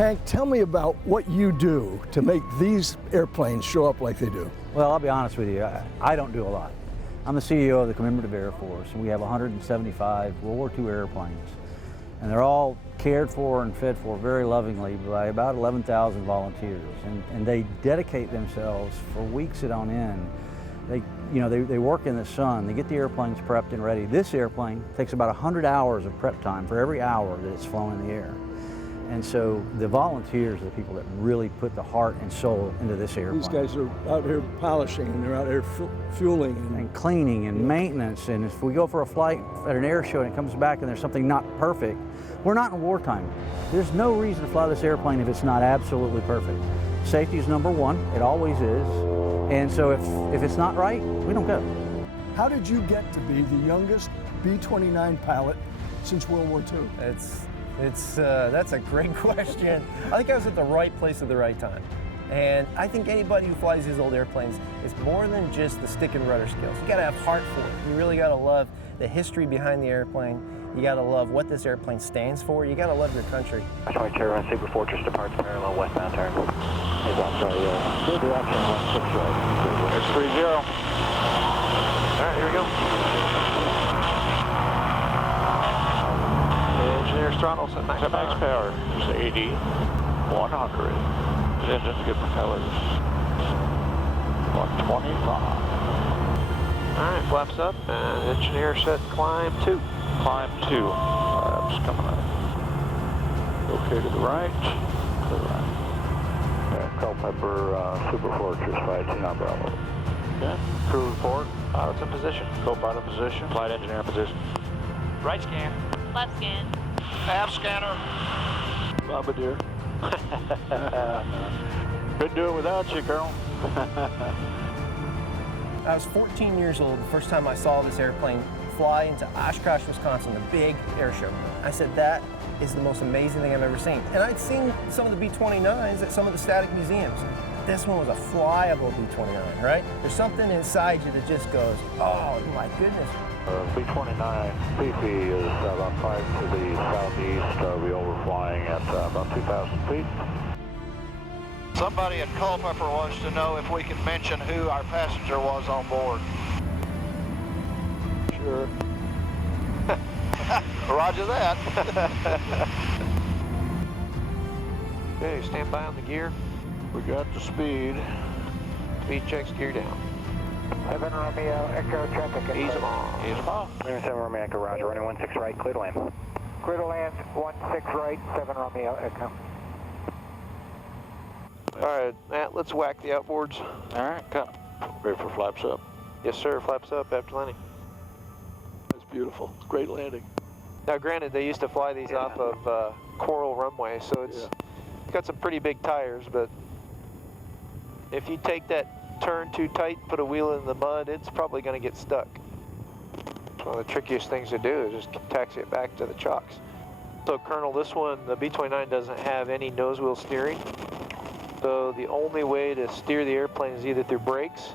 Hank, tell me about what you do to make these airplanes show up like they do. Well, I'll be honest with you, I don't do a lot. I'm the CEO of the Commemorative Air Force, and we have 175 World War II airplanes. And they're all cared for and fed for very lovingly by about 11,000 volunteers. And they dedicate themselves for weeks on end. They work in the sun, they get the airplanes prepped and ready. This airplane takes about 100 hours of prep time for every hour that it's flown in the air. And so the volunteers are the people that really put the heart and soul into this airplane. These guys are out here polishing, and they're out here fueling. And cleaning and maintenance. And if we go for a flight at an air show and it comes back and there's something not perfect, we're not in wartime. There's no reason to fly this airplane if it's not absolutely perfect. Safety is number one, it always is. And so if it's not right, we don't go. How did you get to be the youngest B-29 pilot since World War II? That's a great question. I think I was at the right place at the right time. And I think anybody who flies these old airplanes is more than just the stick and rudder skills. You gotta have heart for it. You really gotta love the history behind the airplane. You gotta love what this airplane stands for. You gotta love your country. Sorry, Terror, Super Fortress departs parallel westbound turn. Hey, Bob, sorry, good direction, 16 right. There's 30. All right, here we go. Engineer's throttle set max power. It's 80, 100. Engine, good propellers. 125. All right, flaps up, and engineer set climb 2. Climb 2. Flaps coming up. Okay to the right. To the right. Yeah, Culpeper, Super Fortress, 529 Bravo. Okay. Crew report. Pilot's in position. Co-pilot position. Flight engineer in position. Right scan. Left scan. Nav scanner. Bombardier. Couldn't do it without you, Colonel. I was 14 years old the first time I saw this airplane fly into Oshkosh, Wisconsin, the big air show. I said, that is the most amazing thing I've ever seen. And I'd seen some of the B-29s at some of the static museums. This one was a flyable B-29, right? There's something inside you that just goes, oh my goodness. B-29 FIFI is about 5 to the southeast. We're overflying at about 2,000 feet. Somebody at Culpeper wants to know if we can mention who our passenger was on board. Sure. Roger that. Okay, stand by on the gear. We got the speed. Speed checks, gear down. 7 Romeo Echo traffic. Ease them off. Ease them off. 7 Romeo Echo, roger. Running 16 right, clear to land. Clear to land, 16 right, 7 Romeo Echo. All right, Matt, let's whack the outboards. All right, come. Ready for flaps up? Yes, sir. Flaps up after landing. That's beautiful. Great landing. Now, granted, they used to fly these off of Coral Runway, so it's got some pretty big tires, but if you take that turn too tight, put a wheel in the mud, it's probably going to get stuck. One of the trickiest things to do is just taxi it back to the chocks. So, Colonel, this one, the B-29 doesn't have any nose wheel steering. So the only way to steer the airplane is either through brakes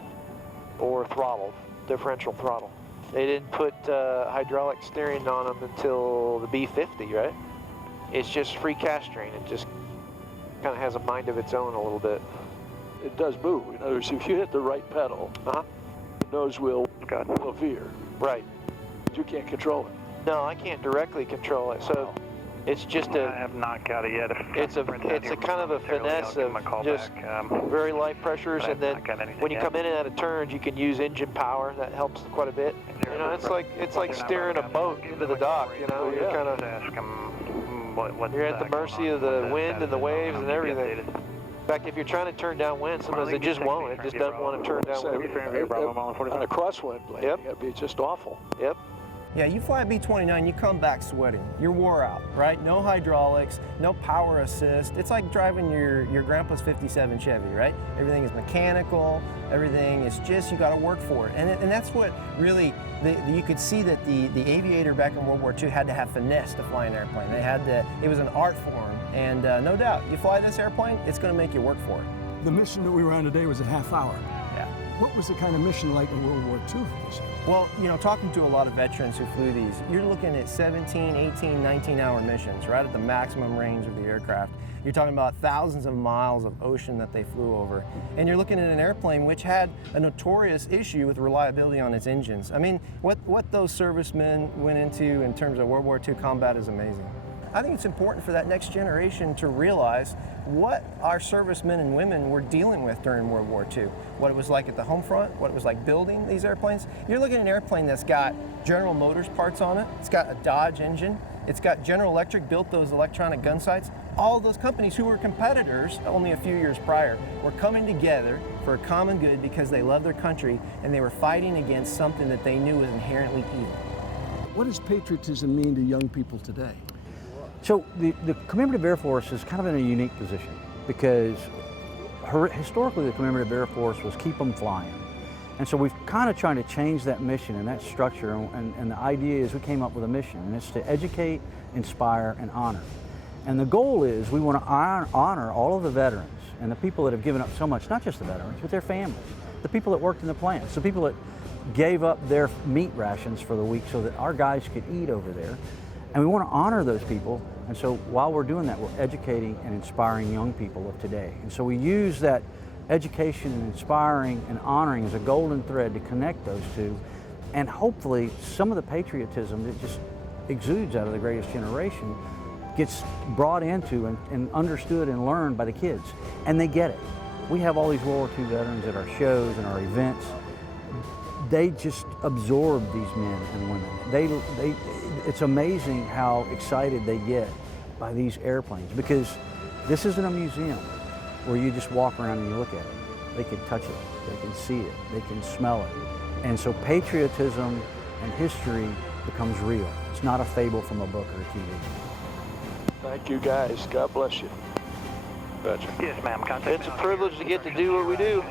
or throttle, differential throttle. They didn't put hydraulic steering on them until the B-50, right? It's just free cast strain. It just kind of has a mind of its own a little bit. It does move. In other words, if you hit the right pedal, the nose wheel will veer. Right. But you can't control it. No, I can't directly control it. So it's just I have not got it yet. It's a kind of a finesse of just very light pressures, and then when you come in and out of turns, you can use engine power. That helps quite a bit. You know, it's like steering a boat into the dock. You know, you're kind of you're at the mercy of the wind and the waves and everything. In fact, if you're trying to turn downwind, sometimes it just won't. It just doesn't want to turn downwind. On a crosswind landing, it'd be just awful. Yep. Yeah, you fly a B-29, you come back sweating. You're wore out, right? No hydraulics, no power assist. It's like driving your grandpa's 57 Chevy, right? Everything is mechanical, everything is just, you gotta work for it. And that's what really, you could see that the aviator back in World War II had to have finesse to fly an airplane. They had to, it was an art form. And no doubt, you fly this airplane, it's gonna make you work for it. The mission that we were on today was a half hour. Yeah. What was the kind of mission like in World War II for this? Well, you know, talking to a lot of veterans who flew these, you're looking at 17, 18, 19-hour missions, right at the maximum range of the aircraft. You're talking about thousands of miles of ocean that they flew over. And you're looking at an airplane which had a notorious issue with reliability on its engines. I mean, what those servicemen went into in terms of World War II combat is amazing. I think it's important for that next generation to realize what our servicemen and women were dealing with during World War II. What it was like at the home front, what it was like building these airplanes. You're looking at an airplane that's got General Motors parts on it, it's got a Dodge engine, it's got General Electric built those electronic gun sights. All those companies who were competitors only a few years prior were coming together for a common good because they loved their country and they were fighting against something that they knew was inherently evil. What does patriotism mean to young people today? So the Commemorative Air Force is kind of in a unique position because historically the Commemorative Air Force was keep them flying. And so we've kind of trying to change that mission and that structure, and the idea is we came up with a mission, and it's to educate, inspire, and honor. And the goal is we want to honor all of the veterans and the people that have given up so much, not just the veterans, but their families, the people that worked in the plants, the people that gave up their meat rations for the week so that our guys could eat over there. And we want to honor those people, and so while we're doing that, we're educating and inspiring young people of today. And so we use that education and inspiring and honoring as a golden thread to connect those two, and hopefully some of the patriotism that just exudes out of the greatest generation gets brought into and understood and learned by the kids, and they get it. We have all these World War II veterans at our shows and our events. They just absorb these men and women. It's amazing how excited they get by these airplanes, because this isn't a museum where you just walk around and you look at it. They can touch it, they can see it, they can smell it. And so patriotism and history becomes real. It's not a fable from a book or a TV. Thank you, guys. God bless you. Gotcha. Yes, ma'am. It's a privilege to get to do what we do.